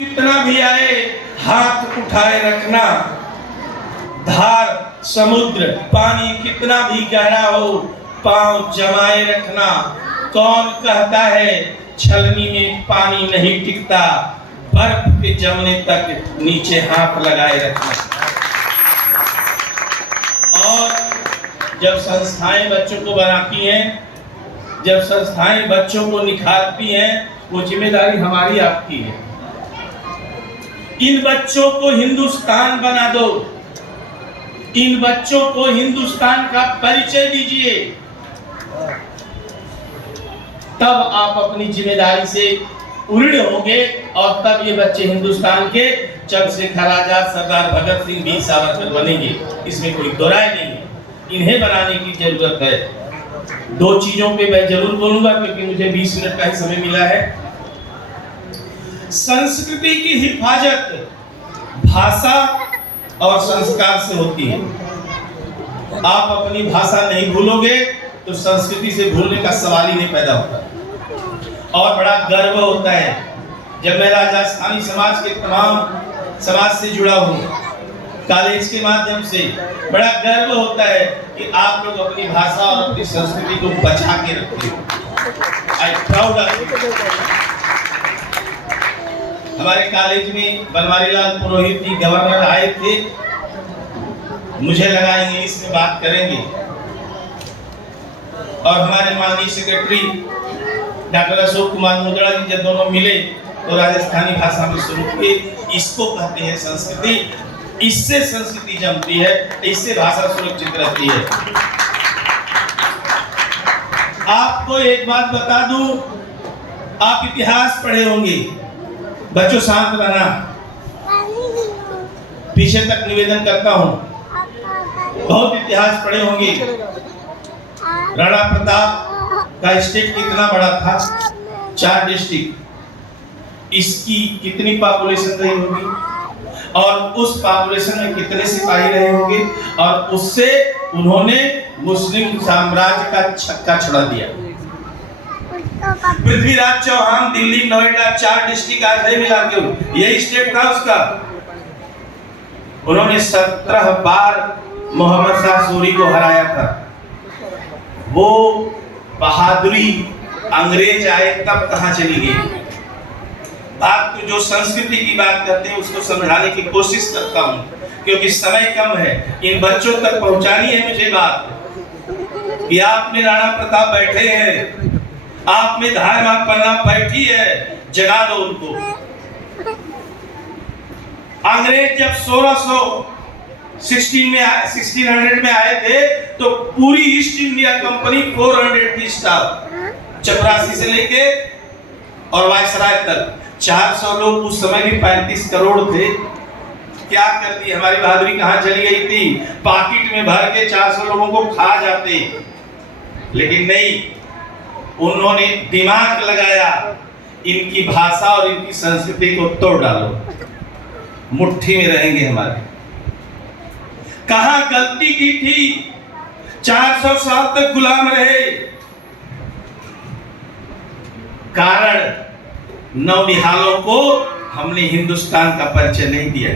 कितना भी आए हाथ उठाए रखना, धार समुद्र पानी कितना भी गहरा हो पांव जमाए रखना। कौन कहता है छलनी में पानी नहीं टिकता, बर्फ के जमने तक नीचे हाथ लगाए रखना। और जब संस्थाएं बच्चों को बनाती हैं, जब संस्थाएं बच्चों को निखारती हैं, वो जिम्मेदारी हमारी आपकी है। इन बच्चों को हिंदुस्तान बना दो, इन बच्चों को हिंदुस्तान का परिचय दीजिए, तब आप अपनी जिम्मेदारी से उड़ होंगे और तब ये बच्चे हिंदुस्तान के चंद्रशेखर आजाद, सरदार भगत सिंह, वीर सावरकर बनेंगे। इसमें कोई दो राय नहीं है। इन्हें बनाने की जरूरत है। दो चीजों पे मैं जरूर बोलूंगा क्योंकि मुझे 20 मिनट का ही समय मिला है। संस्कृति की हिफाजत भाषा और संस्कार से होती है। आप अपनी भाषा नहीं भूलोगे तो संस्कृति से भूलने का सवाल ही नहीं पैदा होता। और बड़ा गर्व होता है जब मैं राजस्थानी समाज के तमाम समाज से जुड़ा हूँ, कॉलेज के माध्यम से बड़ा गर्व होता है कि आप लोग अपनी भाषा और अपनी संस्कृति को बचा के रखते हो। I proud of you. हमारे कॉलेज में बनवारीलाल पुरोहित जी गवर्नर आए थे, मुझे लगा इंग्लिश में बात करेंगे, और हमारे माननीय सेक्रेटरी डॉक्टर अशोक कुमार मुद्रा जी जब दोनों मिले तो राजस्थानी भाषा में शुरू किए। इसको कहते हैं संस्कृति, इससे संस्कृति जमती है, इससे भाषा सुरक्षित रहती है। आपको एक बात बता दूं, आप इतिहास पढ़े होंगे। बच्चों शांत रहना, पीछे तक निवेदन करता हूं। बहुत इतिहास पढ़े होंगे। राणा प्रताप का स्टेट कितना बड़ा था? 4 डिस्ट्रिक्ट। इसकी कितनी पॉपुलेशन रही होगी और उस पॉपुलेशन में कितने सिपाही रहे होंगे, और उससे उन्होंने मुस्लिम साम्राज्य का छक्का छुड़ा दिया। पृथ्वीराज चौहान दिल्ली, नोएडा 4 डिस्ट्रिक्ट आज है मिला के, यही स्टेट था उसका। उन्होंने 17 बार मोहम्मद शाह सूरी को हराया था। वो बहादुरी अंग्रेज आए तब कहां चली गई? बात तो जो संस्कृति की बात करते हैं उसको समझाने की कोशिश करता हूं क्योंकि समय कम है। इन बच्चों तक पहुंचानी है मुझे बात कि आप में राणा प्रताप बैठे हैं, आप में धारमा पन्ना बैठी है, जगा दो उनको। अंग्रेज जब 1600 में आए थे तो पूरी ईस्ट इंडिया कंपनी 400 थी स्टाफ, चपरासी से लेके और वायसराय तक। 400 लोग, उस समय भी 35 करोड़ थे। क्या करती हमारी बहादुरी, कहां चली गई थी? पॉकेट में भर के 400 लोगों को खा जाते, लेकिन नहीं, उन्होंने दिमाग लगाया, इनकी भाषा और इनकी संस्कृति को तोड़ डालो, मुट्ठी में रहेंगे हमारे। कहां गलती की थी? 400 साल तक गुलाम रहे, कारण नौनिहालों को हमने हिंदुस्तान का परिचय नहीं दिया।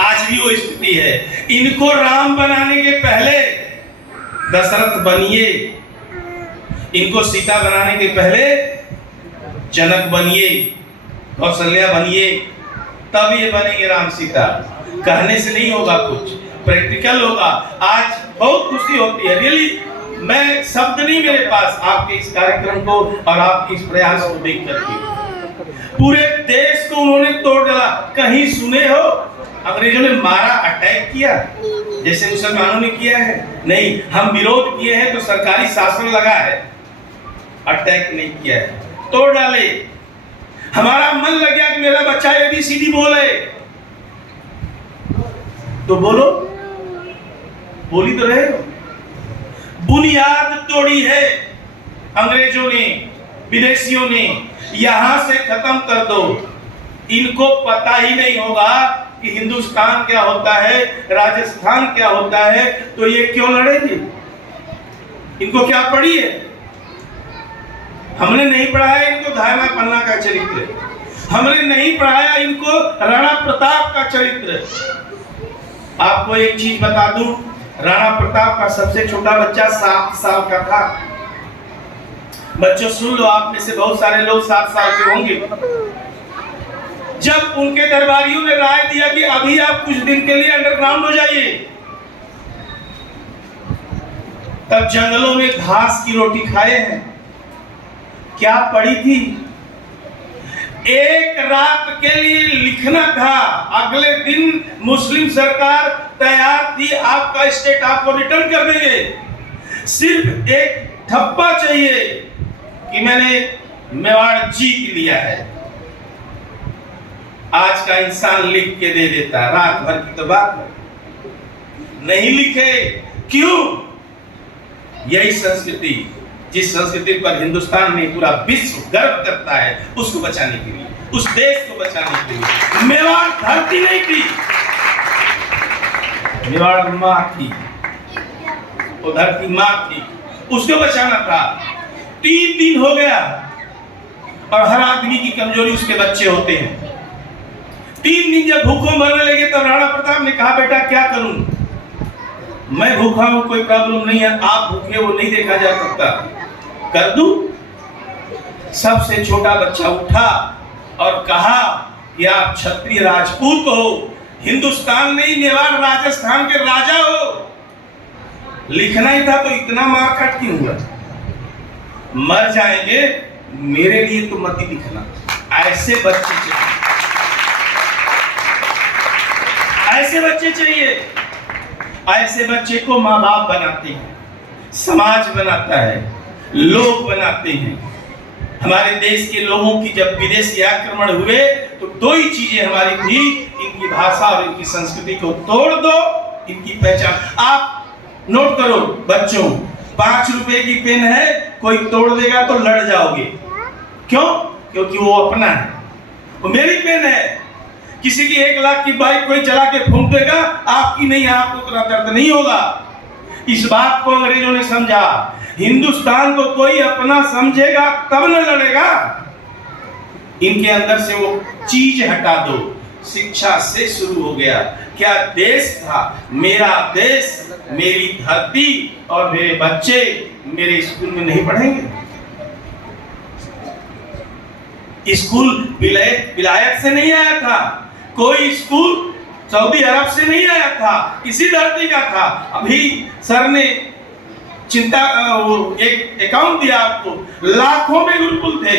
आज भी वो स्थिति है। इनको राम बनाने के पहले दशरथ बनिए, इनको सीता बनाने के पहले जनक बनिए, कौशल्या बनिए, तब ये बनेंगे राम सीता। कहने से नहीं होगा, कुछ प्रैक्टिकल होगा। आज बहुत खुशी होती है, रियली। मैं शब्द नहीं मेरे पास आपके इस कार्यक्रम को और आपके इस प्रयास को देख करके। पूरे देश को उन्होंने तोड़ डाला। कहीं सुने हो अंग्रेजों ने मारा, अटैक किया जैसे मुसलमानों ने किया है? नहीं, हम विरोध किए हैं तो सरकारी शासन लगा है, अटैक नहीं किया है, तोड़ डाले। हमारा मन लग गया कि मेरा बच्चा ABCD बोले, तो बोलो, बोली तो रहे हो। बुनियाद तोड़ी है अंग्रेजों ने, विदेशियों ने। यहां से खत्म कर दो। इनको पता ही नहीं होगा कि हिंदुस्तान क्या होता है, राजस्थान क्या होता है, तो ये क्यों लड़ेंगे? इनको क्या पड़ी है? हमने नहीं पढ़ा है इनको धारणा पन्ना का चरित्र। हमने नहीं पढ़ाया इनको राणा प्रताप का चरित्र। आपको एक चीज बता दूं, राणा प्रताप का सबसे छोटा बच्चा 7 साल का था। बच्चों सुन लो, आप में से बहुत सारे लोग 7 साल के होंगे। जब उनके दरबारियों ने राय दिया कि अभी आप कुछ दिन के लिए अंडरग्राउंड हो जाइए, तब जंगलों में घास की रोटी खाए हैं। क्या पड़ी थी? एक रात के लिए लिखना था, अगले दिन मुस्लिम सरकार तैयार थी, आपका स्टेट आपको रिटर्न कर देंगे। सिर्फ एक ठप्पा चाहिए कि मैंने मेवाड़ जीत लिया है। आज का इंसान लिख के दे देता, रात भर की तो बात है। नहीं लिखे क्यों? यही संस्कृति, जिस संस्कृति पर हिंदुस्तान में पूरा विश्व गर्व करता है, उसको बचाने के लिए, उस देश को बचाने के लिए। मेवाड़ धरती नहीं थी, मेवाड़ मां थी, वो धरती मां थी, उसको बचाना था। 3 दिन हो गया और हर आदमी की कमजोरी उसके बच्चे होते हैं। 3 दिन जब भूखों मरने लगे तो राणा प्रताप ने कहा, बेटा क्या करूं, मैं भूखा हूं, कोई प्रॉब्लम नहीं है, आप भूखे वो नहीं देखा जा सकता, कर दूं? सबसे छोटा बच्चा उठा और कहा कि आप क्षत्रिय राजपूत हो, हिंदुस्तान नहीं मेवाड़ राजस्थान के राजा हो। लिखना ही था तो इतना मार काट क्यों हुआ? मर जाएंगे, मेरे लिए तो मत ही लिखना। ऐसे बच्चे चाहिए, ऐसे बच्चे चाहिए। ऐसे बच्चे को माँ बाप बनाते हैं, समाज बनाता है, लोग बनाते हैं। हमारे देश के लोगों की जब विदेशी आक्रमण हुए तो 2 ही चीजें हमारी थी, इनकी भाषा और इनकी संस्कृति को तोड़ दो, इनकी पहचान। आप नोट करो बच्चों, 5 रुपए की पेन है, कोई तोड़ देगा तो लड़ जाओगे। क्यों? क्योंकि वो अपना है, वो मेरी पेन है। किसी की 1 लाख की बाइक कोई चला के फूंक देगा, आपकी नहीं, आपको उतना दर्द नहीं होगा। इस बात को अंग्रेजों ने समझा। हिंदुस्तान को कोई अपना समझेगा तब न लड़ेगा। इनके अंदर से वो चीज हटा दो। शिक्षा से शुरू हो गया। क्या देश था? मेरा देश, मेरी धरती, और मेरे बच्चे मेरे स्कूल में नहीं पढ़ेंगे। स्कूल विलायत से नहीं आया था, कोई स्कूल सऊदी अरब से नहीं आया था, इसी धरती का था। अभी सर ने एक अकाउंट दिया आपको, लाखों में गुरुकुल थे।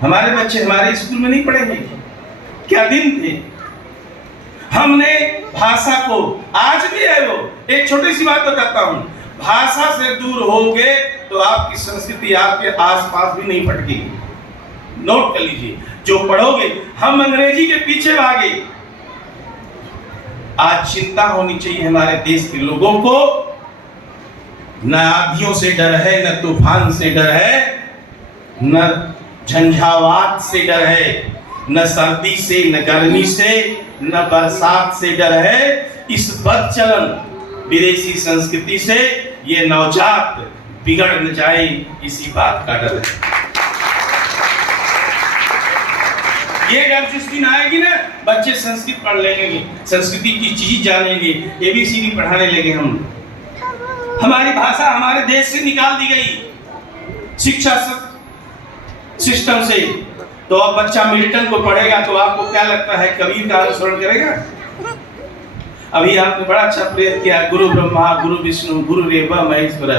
हमारे बच्चे हमारे स्कूल में नहीं पढ़ेंगे? क्या दिन थे। हमने भाषा को, आज भी है वो, एक छोटी सी बात बताता हूं, भाषा से दूर होगे तो आपकी संस्कृति आपके आसपास भी नहीं भटकेगी। नोट कर लीजिए, जो पढ़ोगे। हम अंग्रेजी के पीछे भागे। आज चिंता होनी चाहिए हमारे देश के लोगों को। न आंधियों से डर है, न तूफान से डर है, न झंझावात से डर है, न सर्दी से, न गर्मी से, न बरसात से डर है। इस बदचलन विदेशी संस्कृति से ये नवजात बिगड़ न जाए, इसी बात का डर है। ये जब जिस दिन आएगी ना, बच्चे संस्कृत पढ़ लेंगे, संस्कृति की चीज जानेंगे, ABCD पढ़ाने लगे हम। हमारी भाषा हमारे देश से निकाल दी गई शिक्षा सिस्टम से। तो अब बच्चा मिल्टन को पढ़ेगा तो आपको क्या लगता है, कबीर का अनुसरण करेगा? अभी आपने बड़ा अच्छा प्रयत्न किया, गुरु ब्रह्मा गुरु विष्णु गुरुरेव महेश्वर।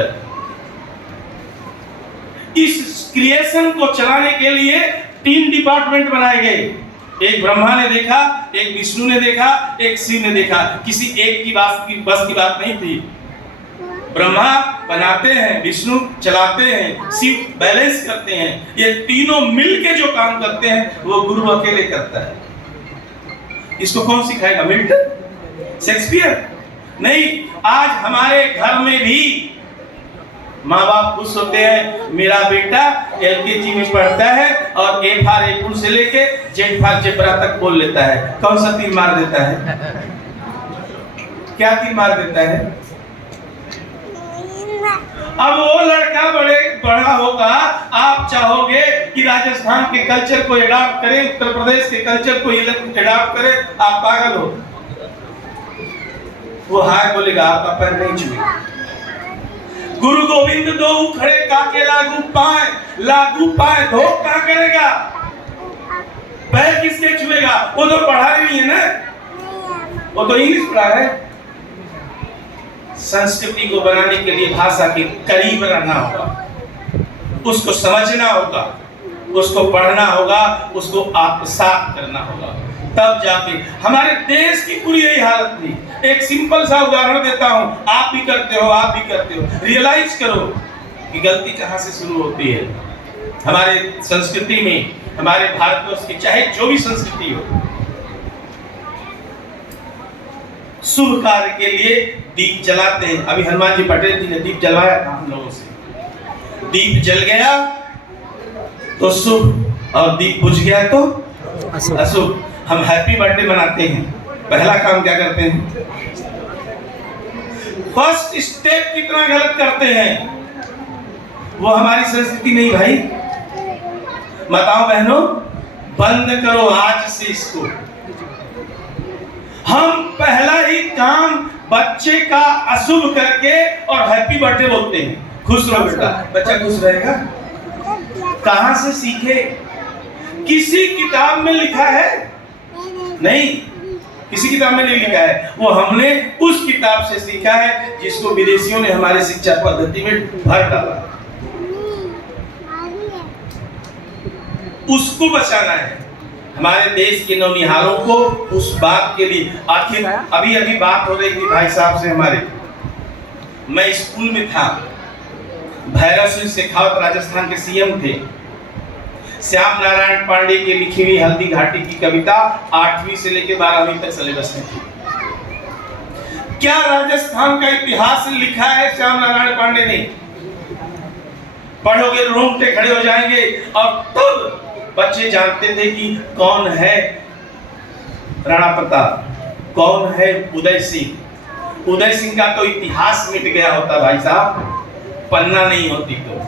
इस क्रिएशन को चलाने के लिए 3 डिपार्टमेंट बनाए गए। एक ब्रह्मा ने देखा, एक विष्णु ने देखा, एक शिव ने देखा। किसी एक की बस की बात नहीं थी। ब्रह्मा बनाते हैं, विष्णु चलाते हैं, शिव बैलेंस करते हैं। ये तीनों मिलके जो काम करते हैं वो गुरु अकेले करता है। इसको कौन सिखाएगा? मिल्टन? शेक्सपियर? नहीं। आज हमारे घर में भी माँ बाप खुश होते हैं, मेरा बेटा LKG में पढ़ता है और A फॉर एप्पल से लेके Z फॉर ज़ेब्रा तक बोल लेता है। कौन सा तीर मार देता है? क्या तीर मार देता है? अब वो लड़का बड़ा होगा, आप चाहोगे कि राजस्थान के कल्चर को एडॉप्ट करे, उत्तर प्रदेश के कल्चर को एडॉप्ट करे? आप पागल हो। वो हाय बोलेगा, आपका पैर नहीं छुएगा। गुरु गोविंद दो उखड़े काके लागू पाए धोख कहां करेगा? पैर किसके छुएगा? वो तो पढ़ा नहीं है ना, वो तो इंग्लिश पढ़ा है। संस्कृति को बनाने के लिए भाषा के करीब रहना होगा, उसको समझना होगा, उसको पढ़ना होगा, उसको आत्मसात करना होगा, तब जाके। हमारे देश की पूरी यही हालत थी। एक सिंपल सा उदाहरण देता हूं, आप भी करते हो। रियलाइज करो कि गलती कहां से शुरू होती है। हमारे संस्कृति में, हमारे भारतवर्ष की चाहे जो भी संस्कृति हो, शुभ कार्य के लिए दीप जलाते हैं। अभी हनुमान जी पटेल जी ने दीप जलवाया था हम लोगों से। दीप जल गया तो शुभ, और दीप बुझ गया तो अशुभ। हम हैप्पी बर्थडे मनाते हैं, पहला काम क्या करते हैं? फर्स्ट स्टेप कितना गलत करते हैं। वो हमारी संस्कृति नहीं भाई। बताओ बहनों, बंद करो आज से इसको। हम पहला ही काम बच्चे का अशुभ करके और हैप्पी बर्थडे बोलते हैं। खुश रहो बेटा, बच्चा खुश रहेगा। कहां से सीखे? किसी किताब में लिखा है? नहीं, किसी किताब में नहीं लिखा है। वो हमने उस किताब से सीखा है जिसको विदेशियों ने हमारी शिक्षा पद्धति में भर डाला। उसको बचाना है। हमारे देश के नौनिहालों को उस बात के लिए, आखिर अभी बात हो रही थी भाई साहब से हमारे, मैं स्कूल में था, भैरव सिंह शेखावत राजस्थान के सीएम थे। श्याम नारायण पांडे की लिखी हुई हल्दी घाटी की कविता 8वीं से लेकर 12वीं तक सिलेबस में थी। क्या राजस्थान का इतिहास लिखा है श्याम नारायण पांडे ने? पढ़ोगे रोंगटे खड़े हो जाएंगे। और तब बच्चे जानते थे कि कौन है राणा प्रताप, कौन है उदय सिंह। उदय सिंह का तो इतिहास मिट गया होता भाई साहब, पन्ना नहीं होती तो।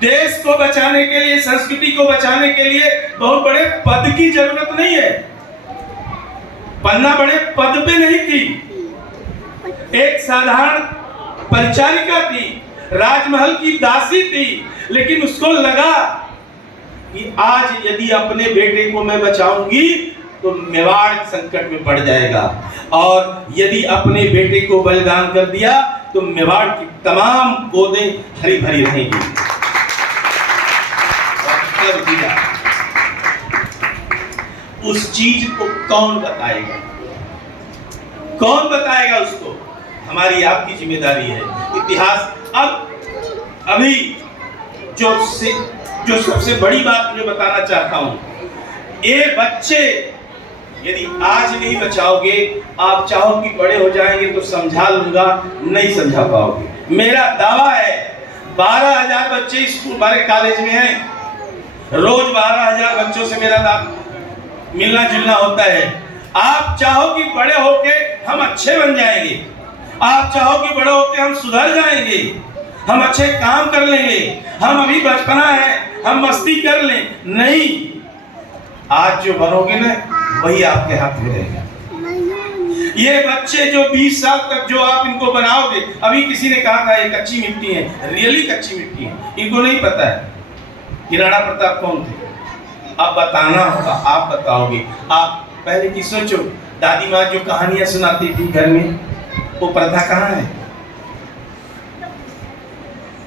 देश को बचाने के लिए, संस्कृति को बचाने के लिए बहुत बड़े पद की जरूरत नहीं है। पन्ना बड़े पद पे नहीं थी। एक साधारण परिचारिका थी, राजमहल की दासी थी, लेकिन उसको लगा कि आज यदि अपने बेटे को मैं बचाऊंगी तो मेवाड़ संकट में पड़ जाएगा, और यदि अपने बेटे को बलिदान कर दिया तो मेवाड़ की तमाम गोदें हरी भरी रहेंगी। उस चीज को कौन बताएगा? कौन बताएगा उसको? हमारी आपकी जिम्मेदारी है। इतिहास अभी जो सबसे बड़ी बात मुझे बताना चाहता हूं, ये बच्चे यदि आज नहीं बचाओगे, आप चाहो कि बड़े हो जाएंगे तो समझा लूंगा, नहीं समझा पाओगे। मेरा दावा है 12,000 बच्चे स्कूल हमारे कॉलेज में हैं, रोज 12,000 बच्चों से मेरा मिलना जुलना होता है। आप चाहो कि बड़े होके हम अच्छे बन जाएंगे, आप चाहो कि बड़े होके हम सुधर जाएंगे, हम अच्छे काम कर लेंगे, हम अभी बचपना है हम मस्ती कर लें, नहीं। आज जो बनोगे ना वही आपके हाथ में रहेगा। ये बच्चे जो 20 साल तक जो आप इनको बनाओगे, अभी किसी ने कहा था ये कच्ची मिट्टी है, रियली कच्ची मिट्टी है। इनको नहीं पता है कि राणा प्रताप कौन थे। अब बताना होगा, आप बताओगे। आप पहले की सोचो, दादी माँ जो कहानियां सुनाती थी घर में, वो प्रथा कहाँ है?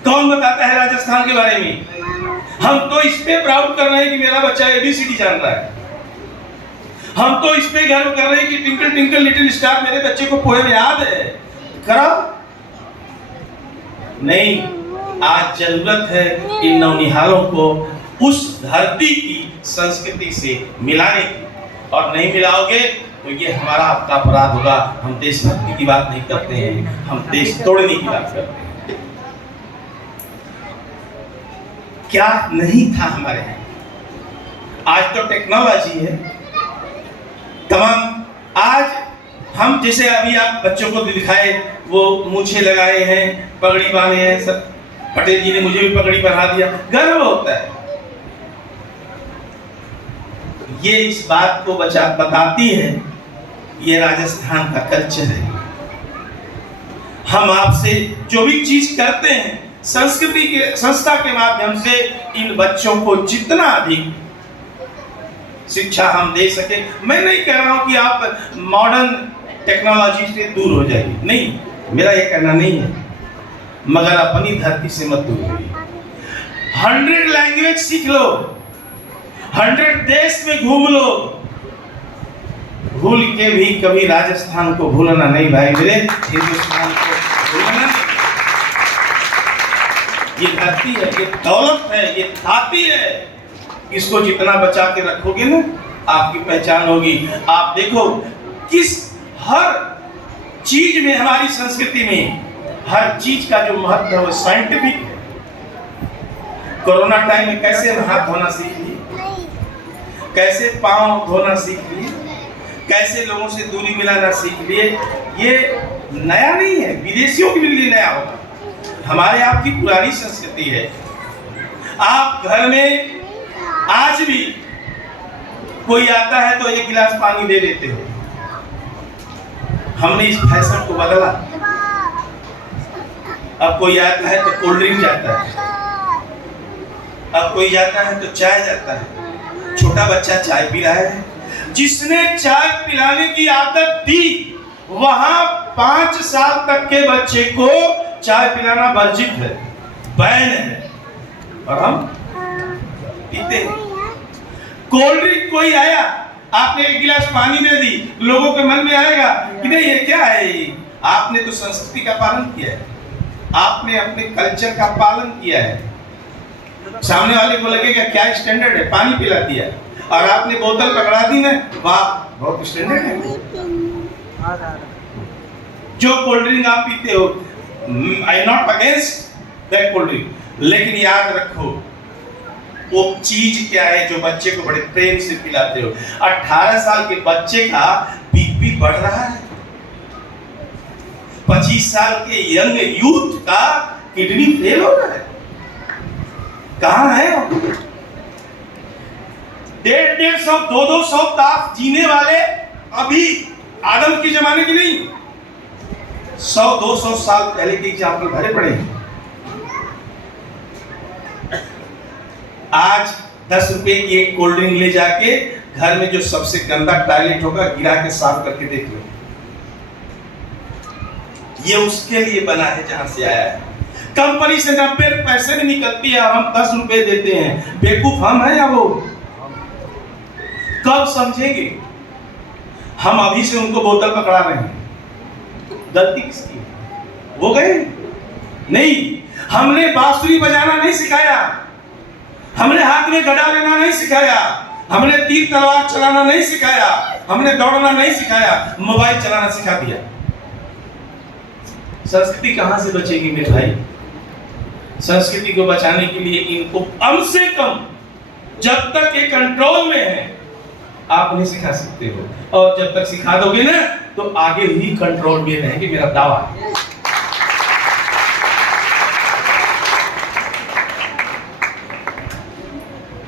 कौन बताता है राजस्थान के बारे में? हम तो इस पे प्राउड कर रहे हैं कि मेरा बच्चा एबीसीडी जान रहा है। हम तो इस पे गर्व कर रहे हैं कि ट्विंकल ट्विंकल लिटिल स्टार मेरे बच्चे को पोएम याद है। कराओ। नहीं, आज जरूरत है इन नौनिहालों को उस धरती की संस्कृति से मिलाने की, और नहीं मिलाओगे तो ये हमारा आपका अपराध होगा। हम देशभक्ति की बात नहीं करते हैं, हम देश तोड़ने की बात करते हैं। क्या नहीं था हमारे यहाँ? आज तो टेक्नोलॉजी है तमाम। आज हम जैसे अभी आप बच्चों को दिखाए, वो मूछें लगाए हैं, पगड़ी बांधे हैं, सब पटेल जी ने मुझे भी पगड़ी पहना दिया, गर्व होता है। ये इस बात को बताती है, ये राजस्थान का कल्चर है। हम आपसे जो भी चीज करते हैं संस्कृति के संस्था के माध्यम से इन बच्चों को जितना अधिक शिक्षा हम दे सके। मैं नहीं कह रहा हूं कि आप मॉडर्न टेक्नोलॉजी से दूर हो जाइए, नहीं, मेरा ये कहना नहीं है, मगर अपनी धरती से मत दूर होइए। 100 लैंग्वेज सीख लो, 100 देश में घूम लो, भूल के भी कभी राजस्थान को भूलना नहीं भाई मेरे, हिंदुस्तान को भूलना नहीं। ये धरती है, ये दौलत है, ये धाती है, इसको जितना बचा के रखोगे ना, आपकी पहचान होगी। आप देखो किस हर चीज में, हमारी संस्कृति में हर चीज का जो महत्व है वो साइंटिफिक है। कोरोना टाइम में कैसे हाथ धोना सीख लिए, कैसे पांव धोना सीख लिए, कैसे लोगों से दूरी मिलाना सीख लिए। ये नया नहीं है, विदेशियों के लिए नया होगा, हमारे आपकी पुरानी संस्कृति है। आप घर में आज भी कोई आता है तो 1 गिलास पानी दे देते हो। हमने इस फैशन को बदला, अब कोई आता है तो कोल्ड ड्रिंक जाता है, अब कोई जाता है तो चाय जाता है। छोटा बच्चा चाय पी रहा है, जिसने चाय पिलाने की आदत दी वहां 5 साल तक के बच्चे को चाय पिलाना वर्जित है, बैन है, और हम पीते हैं। कोल्ड ड्रिंक कोई आया, आपने 1 गिलास पानी दे दी, लोगों के मन में आएगा कि नहीं ये क्या है, आपने तो संस्कृति का पालन किया है, आपने अपने कल्चर का पालन किया है। सामने वाले को लगेगा क्या स्टैंडर्ड है, पानी पिला दिया, और आपने बोतल पकड़ा दी ना, वाह बहुत स्टैंडर्ड है। जो कोल्ड ड्रिंक आप पीते हो, I not against that cold drink, लेकिन याद रखो वो चीज क्या है जो बच्चे को बड़े प्रेम से पिलाते हो। 18 साल के बच्चे का बीपी बढ़ रहा है, 25 साल के यंग यूथ का किडनी फेल हो रहा है, कहां है वो? 150 200 ताप जीने वाले अभी आदम के जमाने की नहीं, 100-200 साल पहले के एग्जाम्पल भरे पड़े हैं। आज 10 रुपए की एक कोल्ड ड्रिंक ले जाके घर में जो सबसे गंदा टॉयलेट होगा गिरा के साफ करके देख लो, ये उसके लिए बना है जहां से आया है। कंपनी से 90 पैसे में निकलती है, हम 10 रुपए देते हैं। बेवकूफ हम हैं या वो? कब समझेंगे? हम अभी से उनको बोतल पकड़ा रहे हैं, गलती किसकी? वो गए नहीं। हमने बांसुरी बजाना नहीं सिखाया, हमने हाथ में गदा लेना नहीं सिखाया, हमने तीर तलवार चलाना नहीं सिखाया, हमने दौड़ना नहीं सिखाया, मोबाइल चलाना सिखा दिया। संस्कृति कहां से बचेगी मेरे भाई? संस्कृति को बचाने के लिए इनको कम से कम जब तक ये कंट्रोल में है आप नहीं सिखा सकते हो, और जब तक सिखा दोगे ना तो आगे ही कंट्रोल में रहेंगे, मेरा दावा है।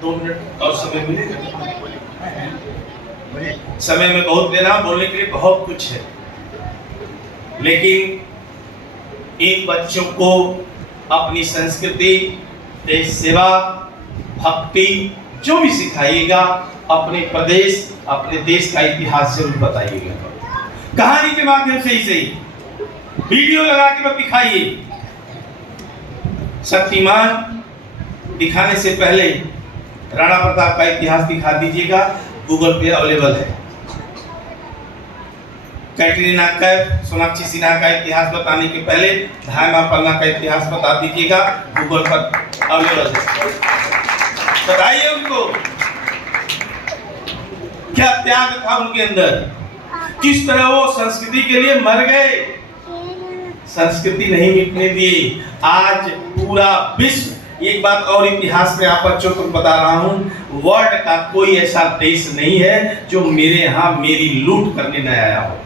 दो मिनट और समय मिलेगा? समय में बहुत देना, बोलने के लिए बहुत कुछ है, लेकिन इन बच्चों को अपनी संस्कृति, देश सेवा, भक्ति जो भी सिखाइएगा, अपने प्रदेश, अपने देश का इतिहास जरूर बताइएगा। कहानी के माध्यम से ही सही, वीडियो लगा के मत दिखाइए। शक्तिमान दिखाने से पहले राणा प्रताप का इतिहास दिखा दीजिएगा, गूगल पे अवेलेबल है। कैटरीना कैफ, सोनाक्षी सिन्हा का इतिहास बताने के पहले धायमा पन्ना का इतिहास बता दीजिएगा, गूगल पर अवेलेबल है। बताइए उनको क्या त्याग था उनके अंदर, किस तरह वो संस्कृति के लिए मर गए, संस्कृति नहीं मिटने दी। आज पूरा विश्व, एक बात और इतिहास में आप बच्चों को बता रहा हूं, वर्ल्ड का कोई ऐसा देश नहीं है जो मेरे यहां मेरी लूट करने न आया हो।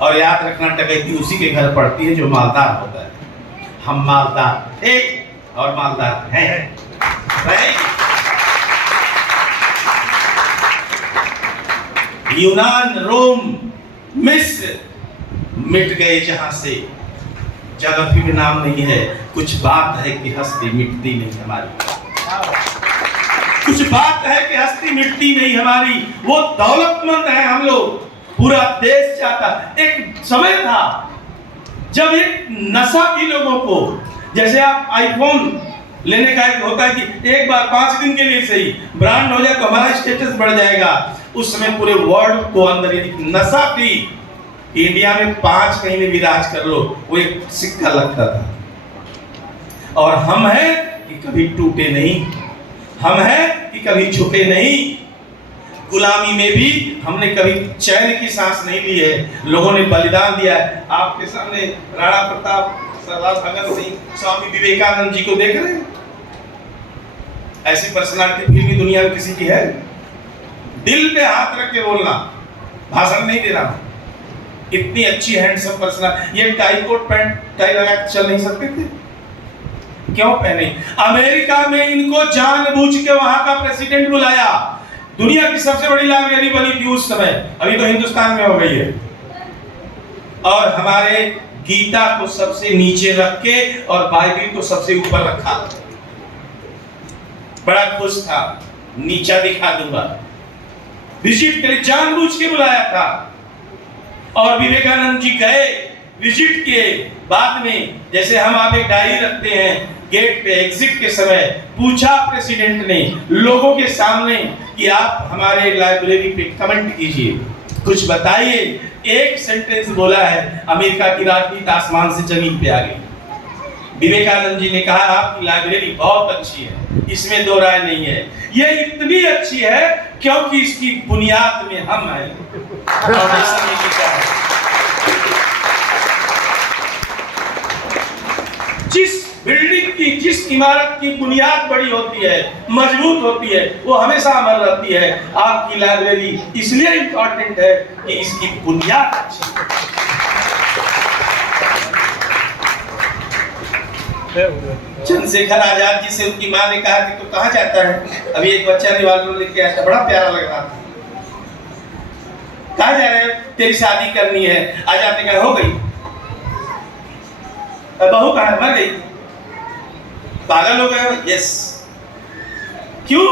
और याद रखना, डकैती उसी के घर पड़ती है जो मालदार होता है। हम मालदार थे और मालदार हैं। यूनान, रोम, मिस्र मिट गए जहां से, जगह भी नाम नहीं है। कुछ बात है कि हस्ती मिटती नहीं हमारी, कुछ बात है कि हस्ती मिटती नहीं हमारी। वो दौलतमंद है हम लोग, पूरा देश चाहता। एक समय था जब एक नशा भी लोगों को, जैसे आप आईफोन लेने का एक होता है कि एक बार 5 दिन के लिए सही ब्रांड हो जाए तो हमारा स्टेटस बढ़ जाएगा। उस समय पूरे वर्ल्ड को अंदर एक नशा थी। इंडिया में 5 महीने भी राज कर लो, वो एक सिक्का लगता था। और हम हैं कि कभी टूटे नहीं, हम हैं कि कभी झुके नहीं। गुलामी में भी हमने कभी चैन की सांस नहीं ली है। लोगों ने बलिदान दिया है। आपके सामने राणा प्रताप, सरदार भगत सिंह, स्वामी विवेकानंद जी को देख रहे हैं। ऐसी पर्सनालिटी फिल्मी दुनिया में किसी की है? दिल पे हाथ रख के बोलना, भाषण नहीं दे रहा। इतनी अच्छी हैंडसम पर्सनालिटी, ये टाई कोट पैंट टाई लगा के चल नहीं सकते थे? क्यों पहने? अमेरिका में इनको जानबूझ के वहां का प्रेसिडेंट बुलाया। दुनिया की सबसे बड़ी लाइब्रेरी बनी थी उस समय, अभी तो हिंदुस्तान में हो गई है। और हमारे गीता को सबसे नीचे रख के और बाइबिल को सबसे ऊपर रखा। बड़ा खुश था, नीचा दिखा दूंगा। विजिट के लिए जानबूझ के बुलाया था। और विवेकानंद जी गए, विजिट के बाद में, जैसे हम आप एक डायरी रखते हैं, गेट पे एग्जिट के समय पूछा प्रेसिडेंट ने लोगों के सामने कि आप हमारे लाइब्रेरी पे कमेंट कीजिए, कुछ बताइए। एक सेंटेंस बोला है, अमेरिका की राजनीति आसमान से जमीन पे आ गई। विवेकानंद जी ने कहा आपकी लाइब्रेरी बहुत अच्छी है, इसमें दो राय नहीं है। ये इतनी अच्छी है क्योंकि इसकी बुनियाद में हम हैं। जिस बिल्डिंग की, जिस इमारत की बुनियाद बड़ी होती है, मजबूत होती है, वो हमेशा अमर रहती है। आपकी लाइब्रेरी इसलिए इंपॉर्टेंट है कि इसकी बुनियाद अच्छी है। चंद्रशेखर आजाद जी से उनकी मां ने कहा कि तू कहां जाता है? अभी एक बच्चा रिवॉल्वर लेके आया था, बड़ा प्यारा लग रहा था। कहां जा रहे हो? तेरी शादी करनी है। आजाद ने कहा हो गई। बहू कहां है? मर गई। पागल हो गए? यस। क्यों?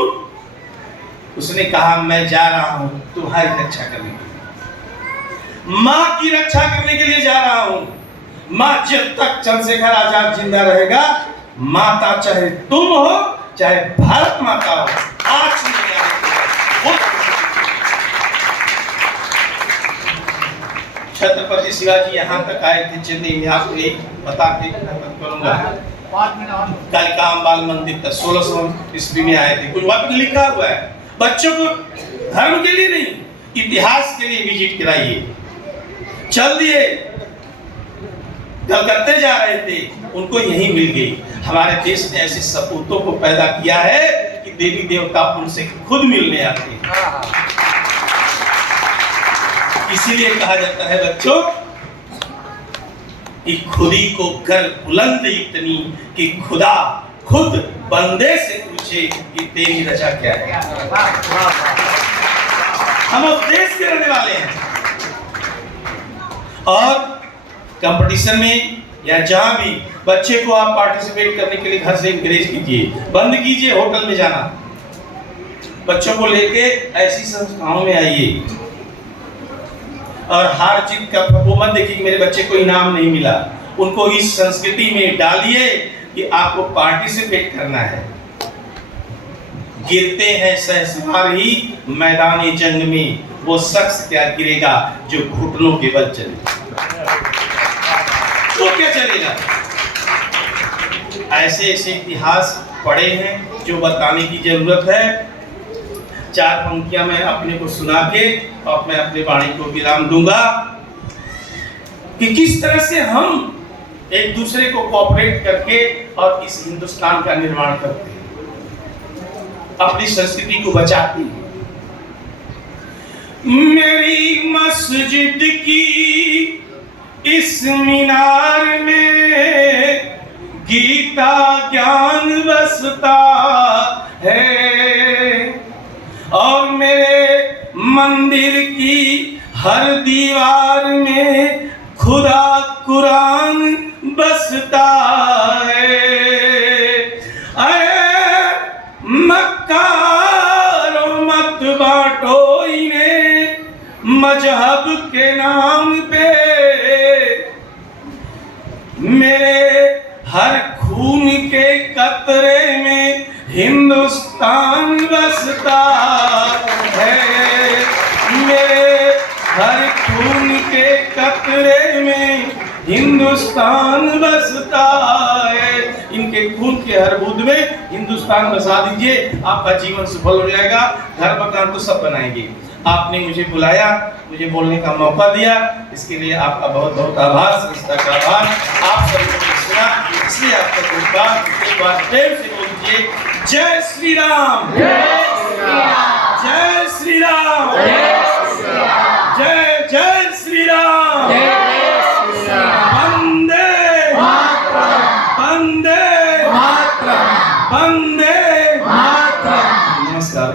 उसने कहा मैं जा रहा हूं तुम्हारी रक्षा करने के लिए, मां की रक्षा करने के लिए जा रहा हूं। मां, जब तक चंद्रशेखर आजाद जिंदा रहेगा, माता चाहे तुम हो चाहे भारत माता हो, आज छत्रपति शिवाजी यहाँ तक आए थे चेन्नई में। आपको एक बता के करूंगा, कालिका बाल मंदिर तक 1600 ईस्वी में आए थे। कुछ वक्त लिखा हुआ है। बच्चों को धर्म के लिए नहीं, इतिहास के लिए विजिट कराइए। चल दिए, कलकत्ते जा रहे थे, उनको यही मिल गई। हमारे देश ने ऐसे सपूतों को पैदा किया है कि देवी देवता उनसे खुद मिलने आते हैं। इसीलिए कहा जाता है बच्चों कि खुदी को कर बुलंद इतनी कि खुदा खुद बंदे से पूछे कि तेरी रजा क्या है। हम उस देश के रहने वाले हैं। और कंपटीशन में या जहां भी बच्चे को आप पार्टिसिपेट करने के लिए घर से इंकरेज कीजिए, बंद कीजिए होटल में जाना। बच्चों को लेके ऐसी संस्थाओं में आइए। और हार जीत का वो मत देखिए कि मेरे बच्चे को इनाम नहीं मिला। उनको इस संस्कृति में डालिए कि आपको पार्टिसिपेट करना है। गिरते हैं सहसवार ही मैदानी जंग में, वो शख्स क्या गिरेगा जो घुटनों के बल चले। तो क्या चलेगा? ऐसे ऐसे इतिहास पढ़े हैं जो बताने की जरूरत है। 4 पंक्तियां मैं अपने को सुना के और मैं अपने वाणी को विराम दूंगा कि किस तरह से हम एक दूसरे को कोऑपरेट करके और इस हिंदुस्तान का निर्माण करते हैं, अपनी संस्कृति को बचाते हैं। मेरी मस्जिद की इस मीनार में गीता ज्ञान बसता है, और मेरे मंदिर की हर दीवार में खुदा कुरान बसता है। अरे मक्कारो मत बांटो इन्हें मजहब के नाम पे, मेरे हर खून के कतरे में हिंदुस्तान बसता है, मेरे हर खून के कतरे में हिंदुस्तान बसता है। इनके खून के हर बूंद में हिंदुस्तान बसा दीजिए, आपका जीवन सफल हो जाएगा। घर मकान तो सब बनाएंगे। आपने मुझे बुलाया, मुझे बोलने का मौका दिया, इसके लिए आपका बहुत बहुत आभार, संस्था का आभार। आप सभी को सुना, इसलिए आपका एक बार प्रेम से बोलिए जय श्री राम, जय श्री राम, जय श्री राम, जय जय श्री राम, वंदे वंदे वंदे। नमस्कार।